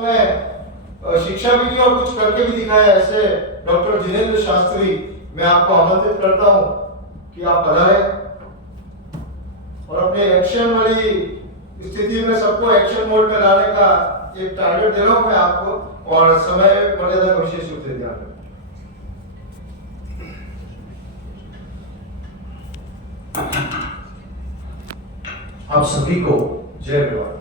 मैं शिक्षा भी की और कुछ करके भी दिखाया। ऐसे डॉक्टर जिनेंद्र शास्त्री, मैं आपको आमंत्रित करता हूं कि आप पधारें और अपने एक्शन वाली स्थिति में सबको एक्शन मोड में लाने का एक टारगेट दे रहा हूं मैं आपको, और समय मर्यादा का विशेष रूप से ध्यान रखें। आप सभी को जय विवाह।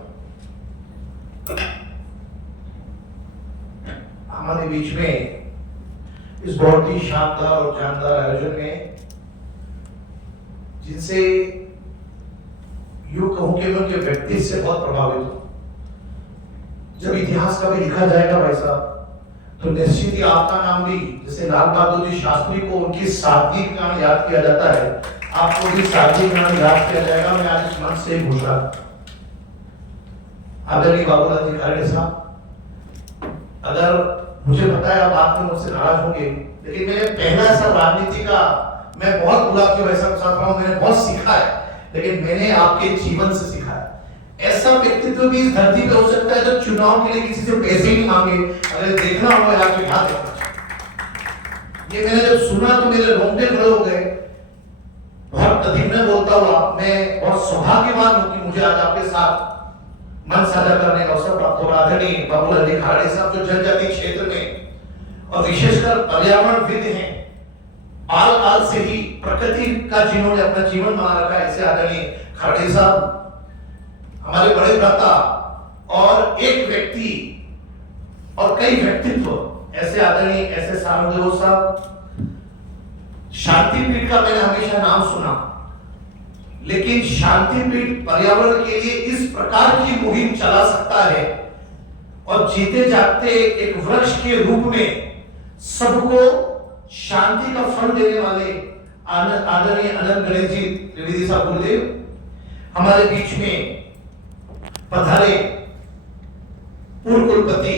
हमारे बीच में इस बहुत ही शानदार और जानदार आयोजन में जिनसे यूं कहूं कि मैं उनके व्यक्तित्व से बहुत प्रभावित हूं। जब इतिहास का भी लिखा जाएगा भाई साहब, तो निश्चित ही आपका नाम भी, जैसे लाल बहादुर जी शास्त्री को उनकी सादगी का नाम याद किया जाता है, आपको भी सादगी का नाम याद किया जाएगा। मैं आज इस मंच से घोषणा, आदरणीय बाबूलाल जी खरगे साहब, अगर मुझे पता है आप बात में मुझसे नाराज होंगे, लेकिन मैंने पहला ऐसा राजनीति का, मैं बहुत बुला के वैसा साथ रहा हूं, मैंने बहुत सीखा है, लेकिन मैंने आपके जीवन से सीखा है। ऐसा व्यक्तित्व भी इस धरती पे हो सकता है जो चुनाव के लिए किसी से पैसे नहीं मांगे। अगर देखना हो यार तो यहाँ देखना। ये मैंने जब सुना तो मेरे रोंगटे खड़े हो गए। बहुत अधिक में बोलता हुआ मैं बहुत सौभाग्यवान हूं कि मुझे आज आपके साथ मन साझा करने का अवसर प्राप्त हो। आदरणीय बाबूलाल जी खरगे साहब जो जनजाति क्षेत्र में और विशेषकर पर्यावरणविद हैं, बाल काल से ही प्रकृति का जिन्होंने अपना जीवन बना रखा है, ऐसे आदरणीय खरगे साहब हमारे बड़े भ्राता और एक व्यक्ति और कई व्यक्तित्व ऐसे आदरणीय एस एस सानुदेव साहब। शांतिपीठ का मैंने हमेशा नाम सुना, लेकिन शांतिपीठ पर्यावरण के लिए इस प्रकार की मुहिम चला सकता है और जीते जागते एक वृक्ष के रूप में सबको शांति का फल देने वाले आदरणीय अनंत गणेश जी त्रिवेदी साहब गुरुदेव हमारे बीच में पधारे। पूर्व कुलपति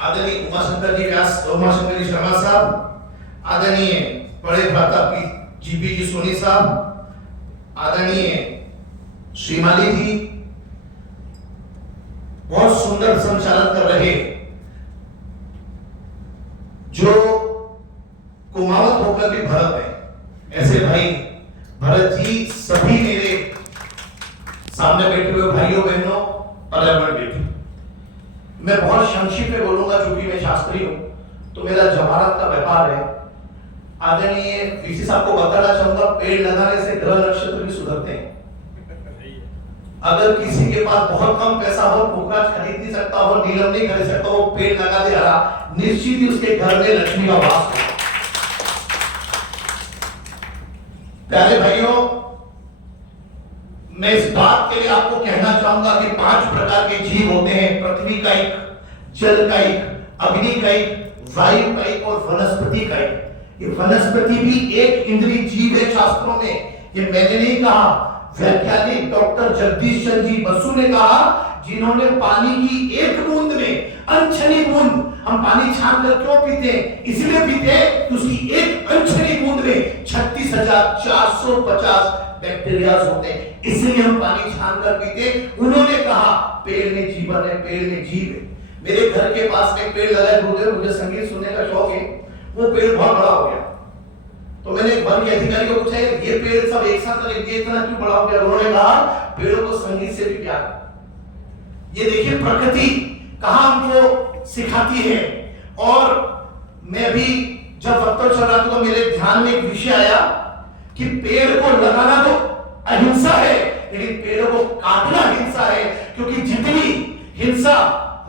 आदरणीय उमाशंकर जी व्यास, उमाशंकर जी शर्मा साहब, आदरणीय बड़े भ्राता जीपी जी सोनी साहब, आदरणीय श्रीमाली जी बहुत सुंदर संचालन कर रहे, जो कुमावत होकर भी भरत है, ऐसे भाई भरत जी सभी मेरे सामने बैठे हुए भाइयों बहनों पर्यावरण बेटी। मैं बहुत संक्षिप्त में बोलूंगा क्योंकि मैं शास्त्री हूं, तो मेरा जवाहरात का व्यापार है। आदरणीय वीसी साहब को बताना चाहूंगा, पेड़ लगाने से ग्रह नक्षत्र भी सुधरते हैं। अगर किसी के पास बहुत कम पैसा हो, पोखराज खरीद नहीं सकता हो, नीलम नहीं खरीद सकता हो, पेड़ लगा दे रहा, निश्चित ही उसके घर में लक्ष्मी का वास होगा। प्यारे भाइयों, मैं इस बात के लिए आपको कहना चाहूंगा कि 5 प्रकार के जीव होते हैं। पृथ्वी का एक, जल का एक, अग्नि का एक, वायु का एक और वनस्पति का एक। ये वनस्पति भी एक इंद्रिय जीव है शास्त्रों में। ये मैंने नहीं कहा, वैज्ञानिक डॉक्टर जगदीश चंद्र जी बसु ने कहा, जिन्होंने पानी की एक बूंद में, अनछनी बूंद, हम पानी छान कर क्यों पीते हैं? इसलिए पीते हैं कि उसकी एक अनछनी बूंद में 36,450 बैक्टीरिया होते हैं, इसलिए हम पानी छान कर पीते। उन्होंने कहा पेड़ में जीवन है, पेड़ में जीव है। मेरे घर के पास में पेड़ लगा है गुरुदेव, मुझे संगीत सुनने का शौक है, वो पेड़ बहुत बड़ा हो गया, तो मैंने वन के अधिकारी को पूछा ये पेड़ सब एक साथ लगे, इतना क्यों बड़ा हो गया? उन्होंने कहा पेड़ों को संगीत से भी प्यार। ये देखिए प्रकृति कहां हमको सिखाती है। और मैं भी जब वक्तव्य चल रहा था तो मेरे ध्यान में एक विषय आया कि पेड़ को लगाना तो अहिंसा है, लेकिन पेड़ों को काटना हिंसा है। क्योंकि जितनी हिंसा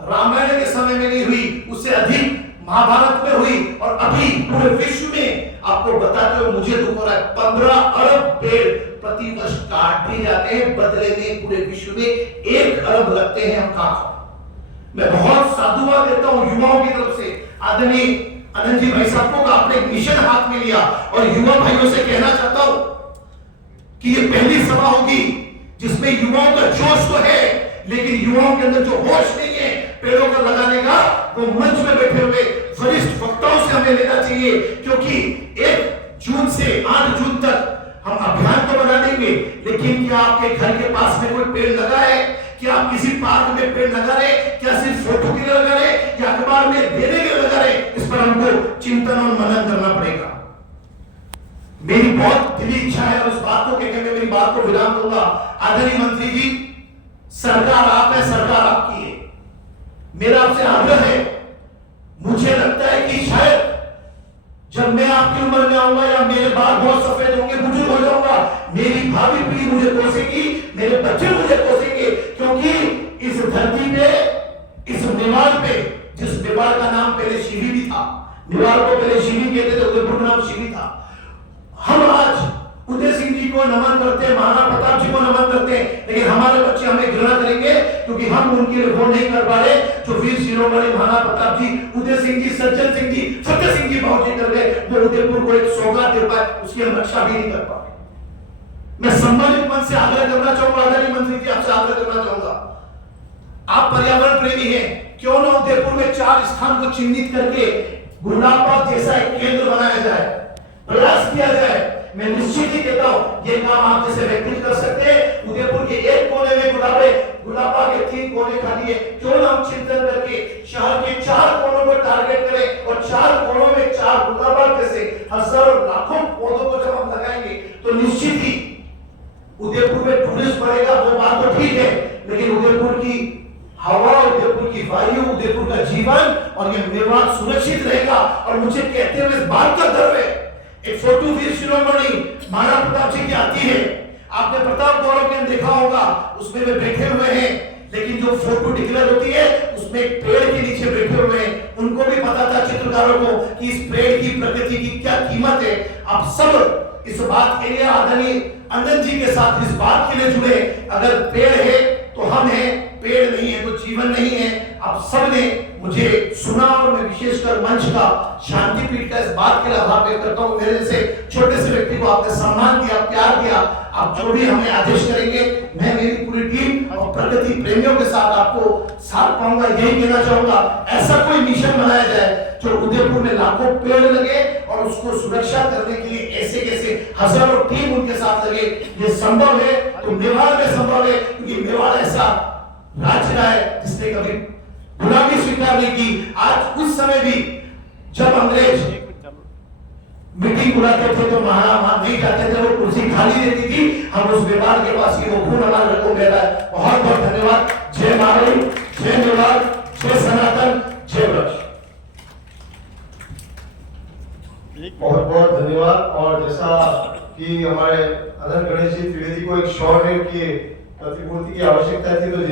रामायण के समय में नहीं हुई, उससे अधिक महाभारत में हुई। और अभी पूरे विश्व में आपको बताते हुए मुझे दुख हो रहा है, 15 अरब पेड़ प्रति वर्ष काट दिए जाते हैं, बदले में पूरे विश्व में 1 अरब लगते हैं हम कहां। मैं बहुत साधुवाद देता हूं युवाओं की तरफ से। आदरणीय अनंत जी भाई साहब को आपने एक मिशन हाथ में लिया, और युवा भाइयों से कहना चाहता हूं कि ये पहली सभा होगी जिसमें युवाओं का जोश तो है, लेकिन युवाओं के अंदर जो होश नहीं है पेड़ों को लगाने का, वो मंच में बैठे हुए वरिष्ठ वक्ताओं से हमें लेना चाहिए। क्योंकि 1 जून से 8 जून तक हम अभियान तो बना देंगे, लेकिन क्या आपके घर के पास में कोई पेड़ लगा है? क्या आप किसी पार्क में पेड़ लगा रहे? क्या सिर्फ फोटो के लिए लगा रहे? मेवाड़ में देने के लगा रहे, इस पर हमको चिंतन और मनन करना पड़ेगा। मेरी बहुत दिली इच्छा है और उस बात को कहकर मैं मेरी बात को विराम दूंगा। आदरणीय मंत्री जी, सरकार आप है, सरकार आपकी है। मेरा आपसे आग्रह है, मुझे लगता है कि शायद जब मैं आपकी उम्र में आऊंगा या मेरे बाल बहुत सफेद होंगे, बुजुर्ग हो जाऊंगा, मेरी भावी पीढ़ी मुझे कोसेगी, मेरे बच्चे मुझे कोसेंगे, क्योंकि इस धरती पे, इस मेवाड़ पे, जिस मेवाड़ का नाम पहले शिवी भी था, मेवाड़ को पहले शिवी कहते थे, उदयपुर का नाम शिवी था। हम आज उदय सिंह जी को नमन करते हैं, महाराणा प्रताप जी को नमन करते हैं, लेकिन हमारे बच्चे हमें घृणा करेंगे क्योंकि हम उनके लिए वोट नहीं कर पा रहे जो वीर शिरोमणि महाराणा प्रताप जी, उदय सिंह जी, सज्जन सिंह जी, फतेह सिंह जी बाबू जी कर गए। वो उदयपुर को एक सौगात दे पाए, उसकी हम रक्षा भी नहीं कर पाए। मैं सम्मानित मन से आग्रह करना चाहूंगा, आदरणीय मंत्री जी आपसे आग्रह करना चाहूंगा, आप पर्यावरण प्रेमी हैं, क्यों ना उदयपुर में 4 स्थान को चिन्हित करके गुलाबबाग जैसा एक केंद्र बनाया जाए, प्रयास किया जाए। मैं निश्चित ही कहता हूं ये काम आप जैसे व्यक्ति कर सकते हैं। उदयपुर के एक कोने में गुलाबबाग के 3 कोने खाली है, क्यों ना हम चिंतन करके शहर के 4 कोनों को टारगेट करें और 4 कोनों में 4 गुलाबबाग जैसे हजारों लाखों पौधों को जब हम लगाएंगे तो निश्चित ही उदयपुर में टूरिस्ट बढ़ेगा। वो बात तो ठीक है, लेकिन उदयपुर की हवा, उदयपुर की वायु, उदयपुर का जीवन और ये मेवाड़ सुरक्षित रहेगा। और मुझे कहते हुए इस बात का गर्व है, एक फोटो वीर शिरोमणि महाराणा प्रताप जी की आती है, आपने प्रताप गौरव केंद्र देखा होगा, उसमें वे बैठे हुए हैं, लेकिन जो फोटो डिक्लेयर होती है उसमें एक पेड़ के नीचे बैठे हुए हैं। उनको भी पता था चित्रकारों को कि इस पेड़ की प्रकृति की क्या कीमत है। आप सब इस बात के लिए आदरणीय आनंद जी के साथ इस बात के लिए जुड़े, अगर पेड़ है तो हम हैं, पेड़ नहीं है तो जीवन नहीं है। आप सब ने मुझे सुना और मैं विशेषकर मंच का, शांति पीठ का इस बात के लिए आभार व्यक्त करता हूं। मेरे जैसे छोटे से व्यक्ति को आपने सम्मान दिया, प्यार दिया, आप जो भी हमें आदेश करेंगे मैं मेरी पूरी टीम और प्रकृति प्रेमियों के साथ आपको साथ पाऊंगा। यही कहना चाहूंगा, ऐसा कोई मिशन बनाया जाए जो उदयपुर में लाखों पेड़ लगे और उसको सुरक्षा करने के लिए ऐसे कैसे हजारों टीम उनके साथ लगे। ये संभव है तो मेवाड़ में संभव है, क्योंकि मेवाड़ ऐसा राज्य रहा है जिसने कभी गुलामी स्वीकार नहीं की। आज उस समय भी जब अंग्रेज मीटिंग बुलाते थे तो महाराणा नहीं जाते थे, वो कुर्सी खाली रहती थी, हम उस मेवाड़ के पास की वो खून हमारे रखो गया है। बहुत बहुत धन्यवाद। जय मारो, जय मेवाड़, जय सनातन, जय वृक्ष। बहुत बहुत धन्यवाद। और जैसा कि हमारे आदरणीय गणेश जी त्रिवेदी को एक शॉर्ट रेट की प्रतिपूर्ति की आवश्यकता थी, तो